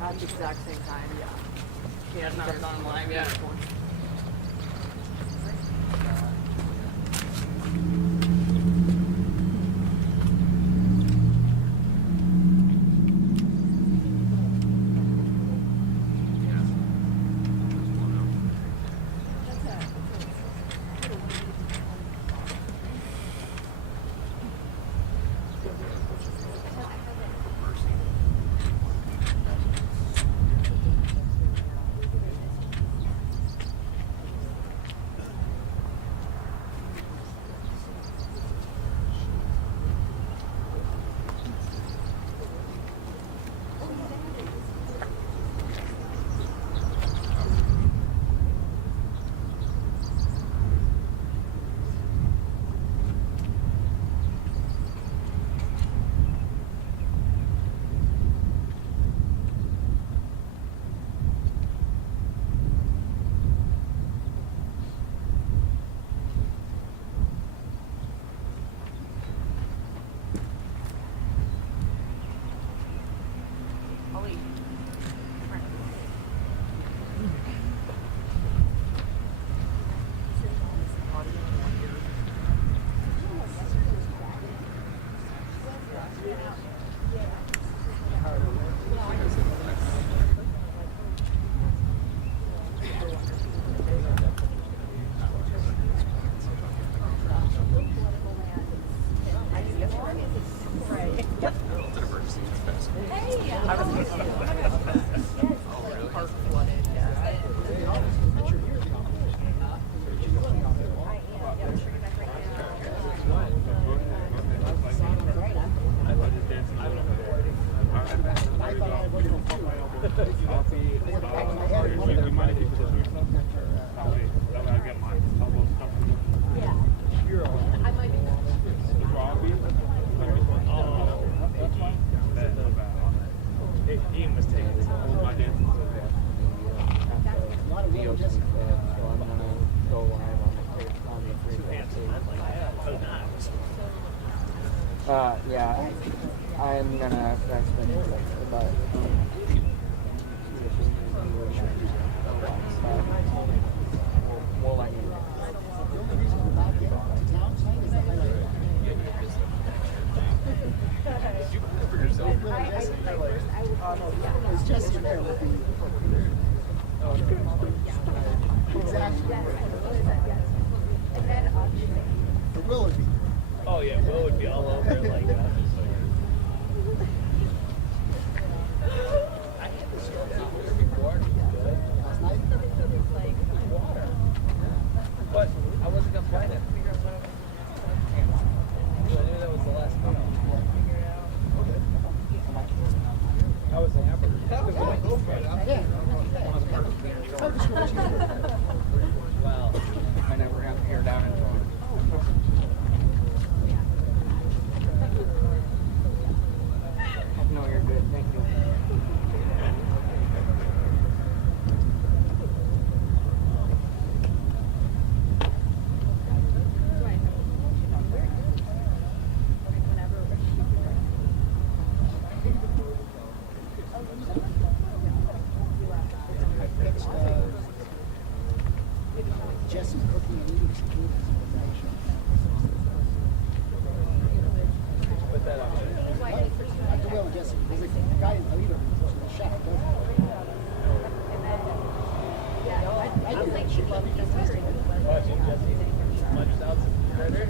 At the exact same time, yeah. Yeah, it's not on live, yeah. Yeah, I'm gonna expect it, but we'll let you know. Did you cook for yourself? It's just there with the. Exactly. It will be. Oh yeah, Will would be all over it like that. I had this store down here before. Last night? Water. But I wasn't gonna find it. I knew that was the last meal. I was a hamburger. Well, I never have to hear down in Toronto. No, you're good. Thank you. Jesse cooking and eating some food. Put that on. Not the Will and Jesse. There's a guy in the leader who's in the shop, doesn't he? I do think she'd love me fantastic. Watching Jesse munched out some critter.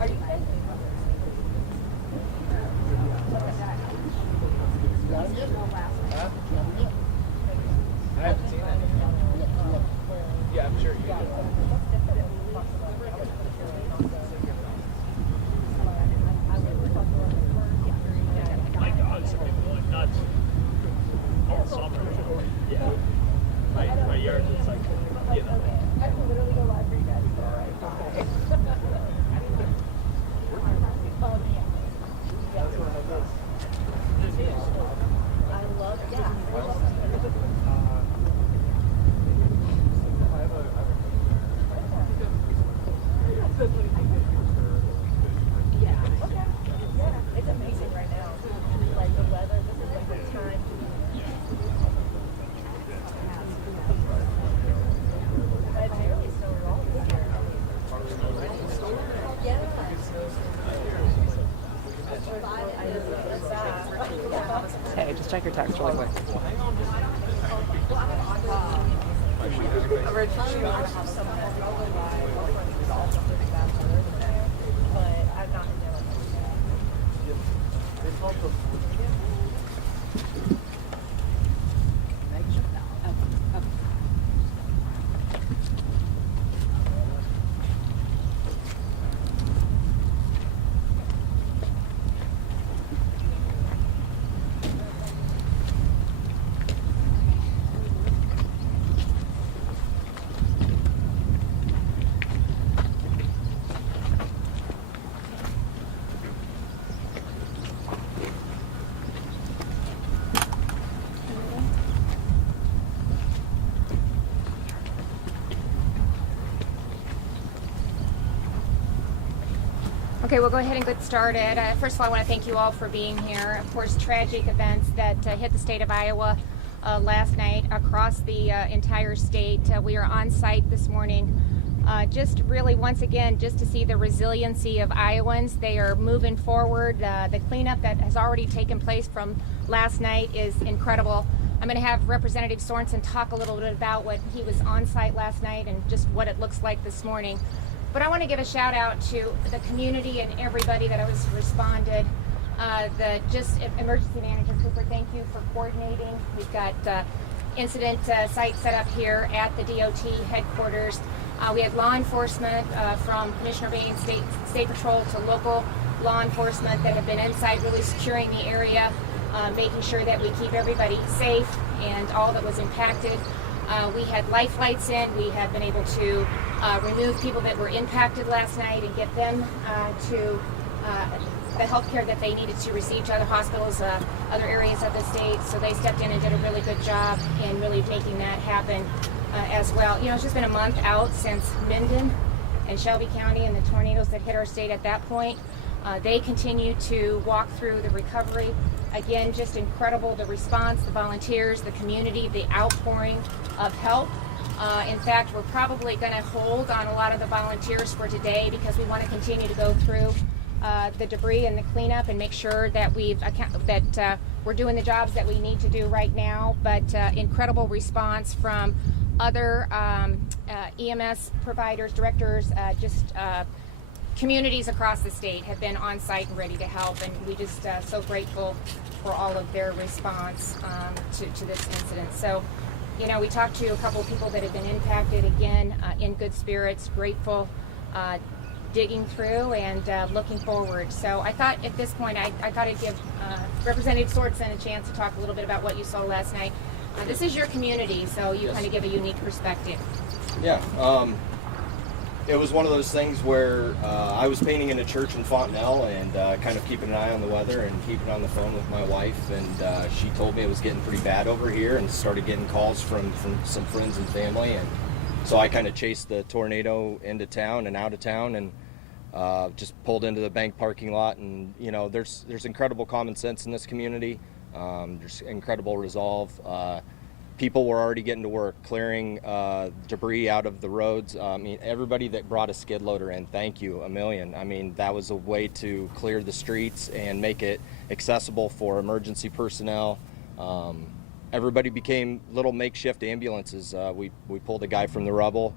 Are you guys? You got him yet? Huh? You got him yet? I haven't seen it. Yeah. Yeah, I'm sure you do. check your text really quick. Okay, we'll go ahead and get started. First of all, I want to thank you all for being here. Of course, tragic events that hit the state of Iowa last night across the entire state. We are on site this morning. Just really, once again, just to see the resiliency of Iowans. They are moving forward. The cleanup that has already taken place from last night is incredible. I'm going to have Representative Sorensen talk a little bit about what he was on site last night and just what it looks like this morning. But I want to give a shout out to the community and everybody that has responded. The emergency manager, Cooper, thank you for coordinating. We've got incident site set up here at the DOT headquarters. We had law enforcement from Commissioner Bain, State Patrol to local law enforcement that have been inside really securing the area, making sure that we keep everybody safe and all that was impacted. We had life flights in. We have been able to remove people that were impacted last night and get them to the health care that they needed to receive to other hospitals, other areas of the state. So they stepped in and did a really good job in really making that happen as well. You know, it's just been a month out since Minden and Shelby County and the tornadoes that hit our state at that point. They continue to walk through the recovery. Again, just incredible, the response, the volunteers, the community, the outpouring of help. In fact, we're probably going to hold on a lot of the volunteers for today because we want to continue to go through the debris and the cleanup and make sure that we're doing the jobs that we need to do right now. But incredible response from other EMS providers, directors, communities across the state have been on site and ready to help, and we just so grateful for all of their response to this incident. So, you know, we talked to a couple of people that have been impacted, again, in good spirits, grateful, digging through and looking forward. So I thought at this point I thought I'd give Representative Sorensen a chance to talk a little bit about what you saw last night. This is your community, so you kind of give a unique perspective. Yeah. It was one of those things where I was painting in a church in Fontenelle and kind of keeping an eye on the weather and keeping on the phone with my wife, and she told me it was getting pretty bad over here and started getting calls from some friends and family, and so I kind of chased the tornado into town and out of town and just pulled into the bank parking lot. And you know, there's incredible common sense in this community. There's incredible resolve. People were already getting to work clearing debris out of the roads. I mean, everybody that brought a skid loader in, thank you a million. I mean, that was a way to clear the streets and make it accessible for emergency personnel. Everybody became little makeshift ambulances. We pulled a guy from the rubble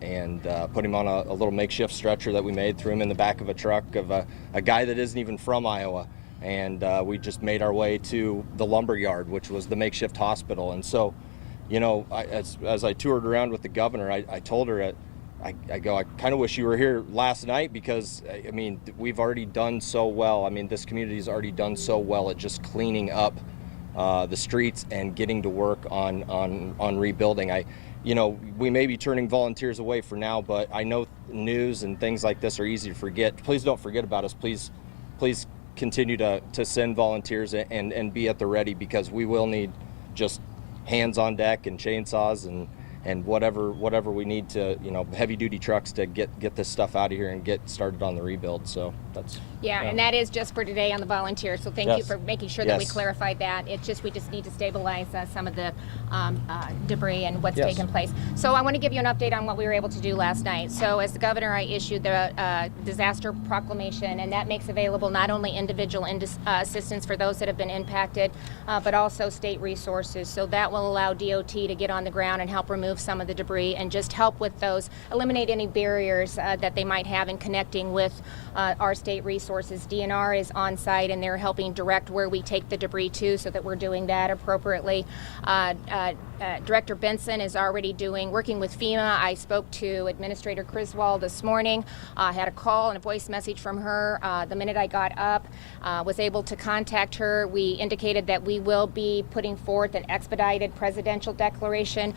and put him on a little makeshift stretcher that we made, threw him in the back of a truck of a guy that isn't even from Iowa. And we just made our way to the lumber yard, which was the makeshift hospital. And so, you know, as I toured around with the governor, I told her, I kind of wish you were here last night because, I mean, we've already done so well. I mean, this community's already done so well at just cleaning up the streets and getting to work on rebuilding. You know, we may be turning volunteers away for now, but I know news and things like this are easy to forget. Please don't forget about us. Please continue to send volunteers and be at the ready, because we will need just hands on deck and chainsaws and whatever we need to, you know, heavy duty trucks to get this stuff out of here and get started on the rebuild. So that's Yeah, and that is just for today on the volunteers. So thank you Yes. for making sure that we Yes. clarified that. We just need to stabilize some of the debris and what's Yes. taken place. So I want to give you an update on what we were able to do last night. So as the governor, I issued the disaster proclamation, and that makes available not only individual assistance for those that have been impacted, but also state resources. So that will allow DOT to get on the ground and help remove some of the debris and just help with those, eliminate any barriers that they might have in connecting with our state resources. DNR is on site and they're helping direct where we take the debris to so that we're doing that appropriately. Director Benson is already working with FEMA. I spoke to Administrator Criswell this morning. I had a call and a voice message from her the minute I got up. Was able to contact her. We indicated that we will be putting forth an expedited presidential declaration.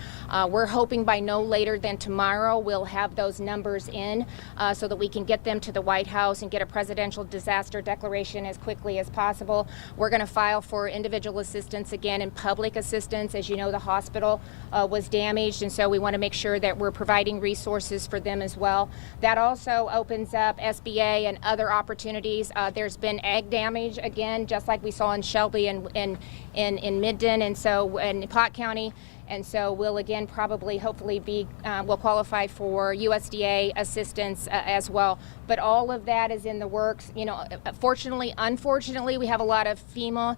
We're hoping by no later than tomorrow we'll have those numbers in so that we can get them to the White House and get a presidential disaster declaration as quickly as possible. We're going to file for individual assistance again and public assistance. As you know, the hospital was damaged, and so we want to make sure that we're providing resources for them as well. That also opens up SBA and other opportunities. There's been ag damage again, just like we saw in Shelby and in Midden, and so in Pot County. And so we'll again probably hopefully we'll qualify for USDA assistance as well. But all of that is in the works. You know, unfortunately, we have a lot of FEMA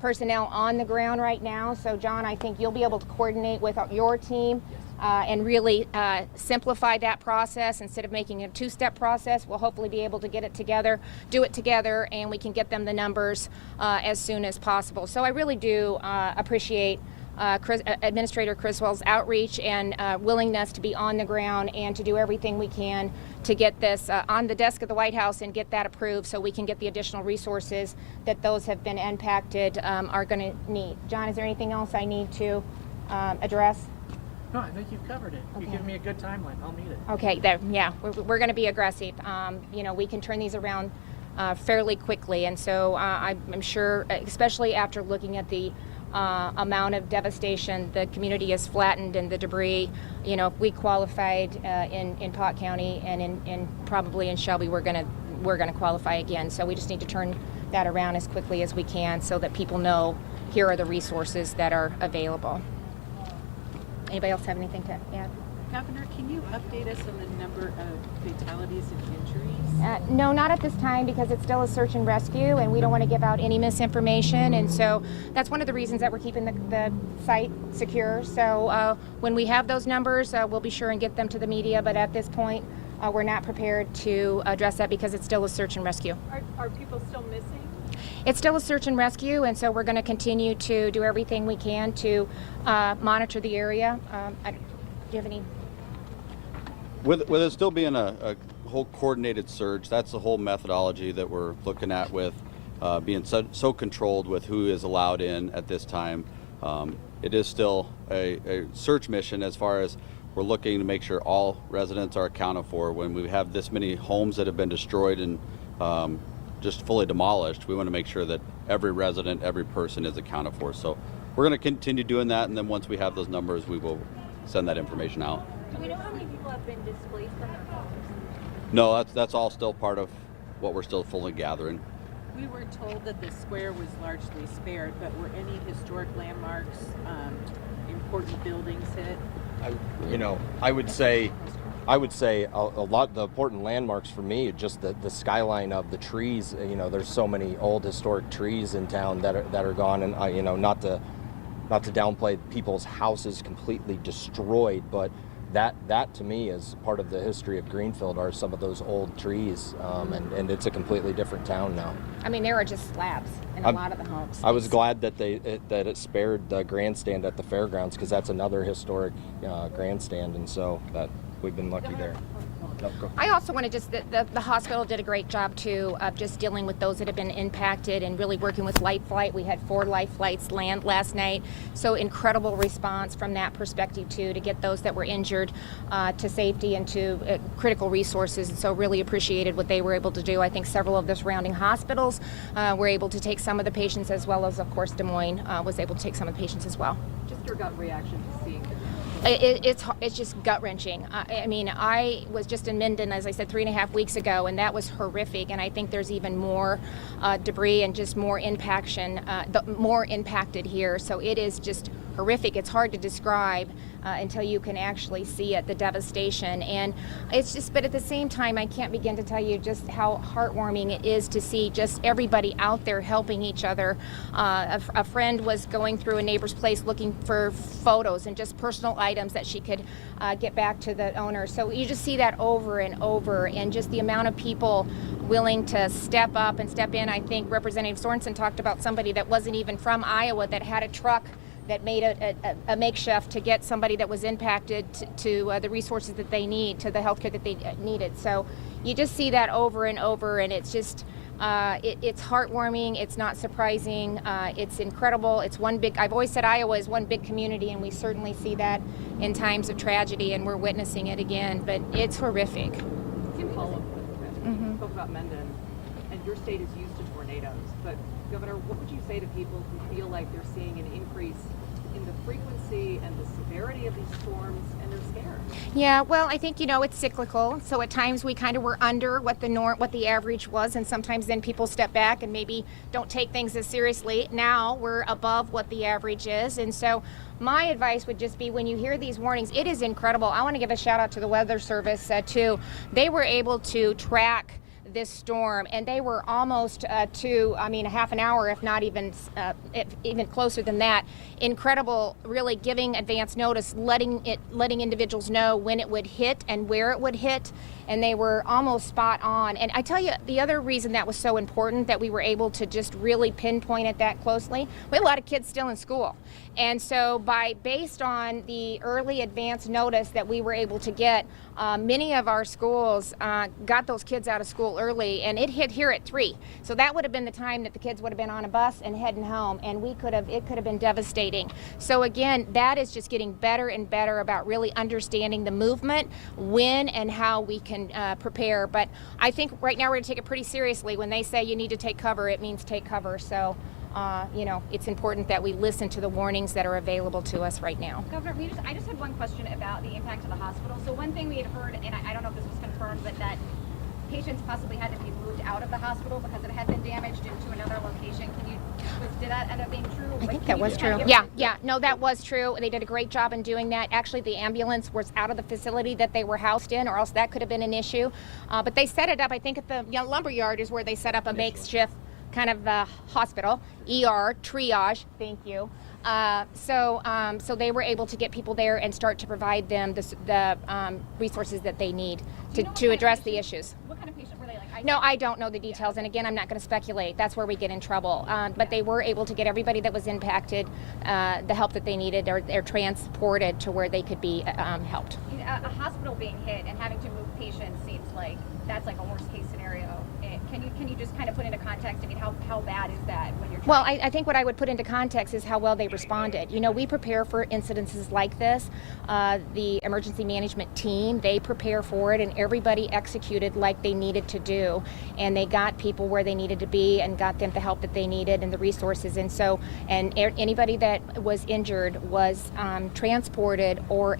personnel on the ground right now. So John, I think you'll be able to coordinate with your team and really simplify that process. Instead of making it a two-step process, we'll hopefully be able to do it together, and we can get them the numbers as soon as possible. So I really do appreciate Administrator Criswell's outreach and willingness to be on the ground and to do everything we can to get this on the desk of the White House and get that approved so we can get the additional resources that those have been impacted are going to need. John, is there anything else I need to address? No, I think you've covered it. Okay. You give me a good timeline. I'll meet it. Okay, we're going to be aggressive. You know, we can turn these around fairly quickly, and so I'm sure, especially after looking at the amount of devastation the community has flattened and the debris, you know, if we qualified in Pot County and in probably in Shelby, we're gonna qualify again. So we just need to turn that around as quickly as we can so that people know here are the resources that are available. Anybody else have anything to add? Governor, can you update us on the number of fatalities and injuries? No, not at this time, because it's still a search and rescue and we don't want to give out any misinformation, and so that's one of the reasons that we're keeping the site secure. So when we have those numbers, we'll be sure and get them to the media, but at this point we're not prepared to address that because it's still a search and rescue. Are people still missing? It's still a search and rescue, and so we're going to continue to do everything we can to monitor the area. Do you have any? With it still being a whole coordinated search, that's the whole methodology that we're looking at with being so controlled with who is allowed in at this time. It is still a search mission as far as we're looking to make sure all residents are accounted for. When we have this many homes that have been destroyed and just fully demolished, we want to make sure that every resident, every person is accounted for. So we're going to continue doing that, and then once we have those numbers, we will send that information out. Do we know how many people have been displaced from their homes? No, that's all still part of what we're still fully gathering. We were told that the square was largely spared, but were any historic landmarks, important buildings hit? I would say a lot of the important landmarks for me, just the skyline of the trees. You know, there's so many old historic trees in town that are gone, and not to downplay people's houses completely destroyed, but that to me is part of the history of Greenfield, are some of those old trees, and it's a completely different town now. I mean, there are just slabs in a lot of the homes. I was glad that it spared the grandstand at the fairgrounds, because that's another historic grandstand, and so that we've been lucky there. I also want to the hospital did a great job too of just dealing with those that have been impacted and really working with Life Flight. We had 4 Life Flights land last night, so incredible response from that perspective too, to get those that were injured to safety and to critical resources, and so really appreciated what they were able to do. I think several of the surrounding hospitals were able to take some of the patients, as well as of course Des Moines was able to take some of the patients as well. Just your gut reaction to seeing It's just gut-wrenching. I mean, I was just in Minden, as I said, 3.5 weeks ago, and that was horrific. And I think there's even more debris and just more more impacted here. So it is just horrific. It's hard to describe until you can actually see it, the devastation. And it's just, but at the same time, I can't begin to tell you just how heartwarming it is to see just everybody out there helping each other. A friend was going through a neighbor's place looking for photos and just personal items that she could get back to the owner. So you just see that over and over, and just the amount of people willing to step up and step in. I think Representative Sorensen talked about somebody that wasn't even from Iowa that had a truck that made a makeshift to get somebody that was impacted to the resources that they need, to the health care that they needed. So you just see that over and over, and it's just, it's heartwarming, it's not surprising, it's incredible. It's one big, I've always said Iowa is one big community, and we certainly see that in times of tragedy, and we're witnessing it again, but it's horrific. You spoke about Menden, and your state is used to tornadoes, but Governor, what would you say to people who feel like they're seeing an increase in the frequency and the severity of these storms, and they're scared? Yeah, well, I think, it's cyclical. So at times we kind of were under what the average was, and sometimes then people step back and maybe don't take things as seriously. Now we're above what the average is, and so my advice would just be, when you hear these warnings, it is incredible. I want to give a shout out to the Weather Service too. They were able to track this storm, and they were almost to, a half an hour, if not even closer than that. Incredible, really giving advance notice, letting individuals know when it would hit and where it would hit, and they were almost spot on. And I tell you, the other reason that was so important, that we were able to just really pinpoint it that closely, we had a lot of kids still in school. And so based on the early advance notice that we were able to get, many of our schools got those kids out of school early, and it hit here at 3. So that would have been the time that the kids would have been on a bus and heading home, and it could have been devastating. So again, that is just getting better and better about really understanding the movement, when and how we can prepare. But I think right now we're going to take it pretty seriously. When they say you need to take cover, it means take cover. So it's important that we listen to the warnings that are available to us right now. Governor, I just had one question about the impact of the hospital. So one thing we had heard, and I don't know if this was confirmed, but that patients possibly had to be moved out of the hospital because it had been damaged into another location. Did that end up being true? I think that was true. Yeah. No, that was true. They did a great job in doing that. Actually, the ambulance was out of the facility that they were housed in, or else that could have been an issue. But they set it up, I think, at the lumber yard is where they set up a makeshift kind of hospital, ER, triage, thank you. So they were able to get people there and start to provide them the resources that they need to address the issues. What kind of patient were they like? No, I don't know the details, and again, I'm not going to speculate. That's where we get in trouble. But they were able to get everybody that was impacted the help that they needed, or they're transported to where they could be helped. A hospital being hit and having to move patients seems like that's like a worst case scenario. Can you just kind of put into context? How bad is that when you're trying? Well, I think what I would put into context is how well they responded. We prepare for incidences like this. The emergency management team, they prepare for it, and everybody executed like they needed to do. And they got people where they needed to be and got them the help that they needed and the resources. And so, anybody that was injured was transported or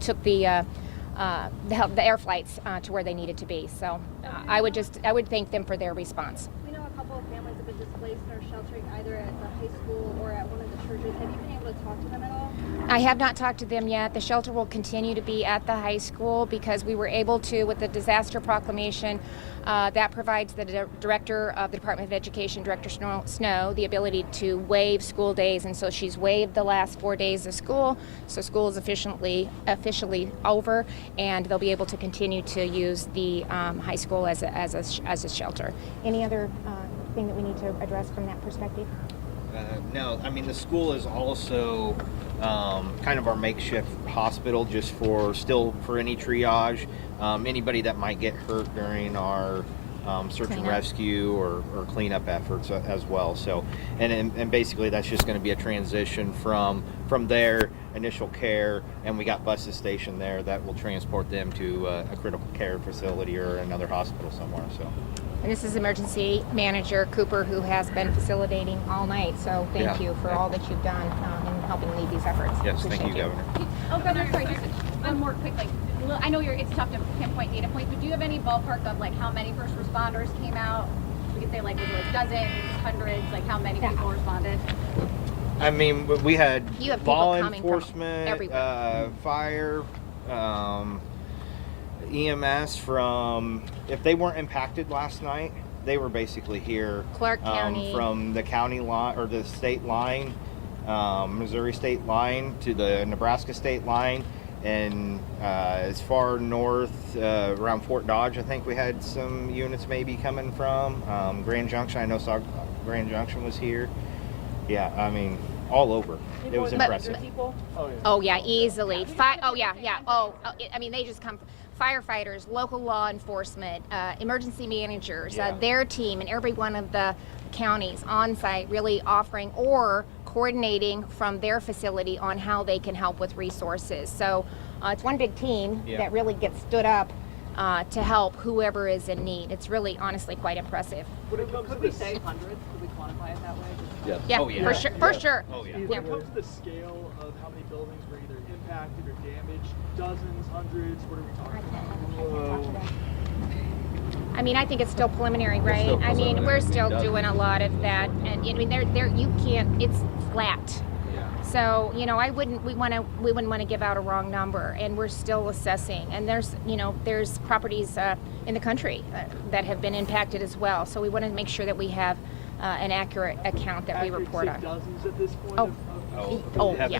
took the air flights to where they needed to be. So I would thank them for their response. We know a couple of families have been displaced and are sheltering either at the high school or at one of the churches. Have you been able to talk to them at all? I have not talked to them yet. The shelter will continue to be at the high school because we were able to, with the disaster proclamation, that provides the director of the Department of Education, Director Snow, the ability to waive school days, and so she's waived the last 4 days of school. So school is officially over, and they'll be able to continue to use the high school as a shelter. Any other thing that we need to address from that perspective? No, the school is also kind of our makeshift hospital, just for any triage, anybody that might get hurt during our search and rescue or cleanup efforts as well. So, and basically that's just going to be a transition from their initial care, and we got buses stationed there that will transport them to a critical care facility or another hospital somewhere. So. And this is Emergency Manager Cooper, who has been facilitating all night. So thank you for all that you've done in helping lead these efforts. Yes, thank you, Governor. Oh, Governor, sorry, just one more quick, I know it's tough to pinpoint data points, but do you have any ballpark of like how many first responders came out? We could say like, was it like dozens, hundreds, like how many people responded? I mean, we had You have people law coming from enforcement, everywhere. fire, EMS from, if they weren't impacted last night, they were basically here. Clark County. From the county line or the state line, Missouri state line to the Nebraska state line. And as far north, around Fort Dodge, I think we had some units maybe coming from. Grand Junction, I know Grand Junction was here. Yeah, I mean, all over. It was impressive. People? Oh yeah, easily. Oh yeah. I mean, they just come. Firefighters, local law enforcement, emergency managers, their team, and every one of the counties on site really offering or coordinating from their facility on how they can help with resources. So it's one big team that really gets stood up to help whoever is in need. It's really, honestly, quite impressive. Could we say hundreds? Could we quantify it that way? Yes. Yeah, Oh, yeah. for sure. For sure. Oh, yeah. When it comes to the scale of how many buildings were either impacted or damaged, dozens, hundreds, what are we talking about? I mean, I think it's still preliminary, right? still I mean, preliminary. we're still It does. doing a lot of that, and I mean, you can't. It's flat. So, you know, we wouldn't want to give out a wrong number, and we're still assessing. And there's properties in the country that have been impacted as well. So we want to make sure that we have an accurate account that we report on. Dozens at this point.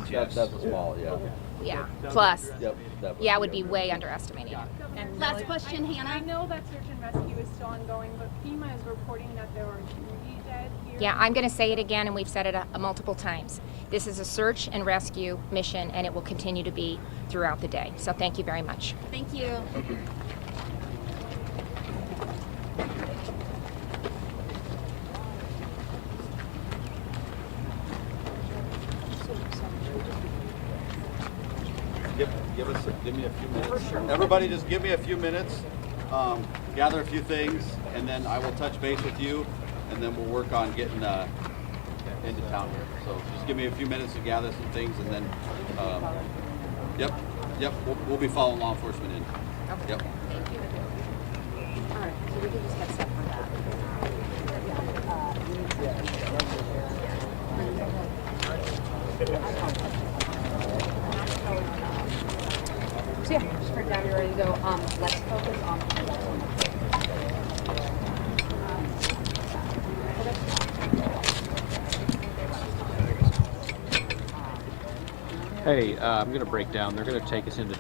Yeah. That's small, yeah. Yeah. Plus, Yep. Definitely. yeah, would be way underestimating. And last question, I Hannah. know that search and rescue is still ongoing, but FEMA is reporting that there are 3 dead here. Yeah, I'm going to say it again, and we've said it multiple times. This is a search and rescue mission, and it will continue to be throughout the day. So thank you very much. Thank you. Give me a few minutes. Everybody just give me a few minutes, gather a few things, and then I will touch base with you, and then we'll work on getting into town here. So just give me a few minutes to gather some things, and then, we'll be following law enforcement in. Yep. All right, so we can just get set for that. So yeah, just right now you're ready to go. Let's focus on. Hey, I'm going to break down. They're going to take us into town.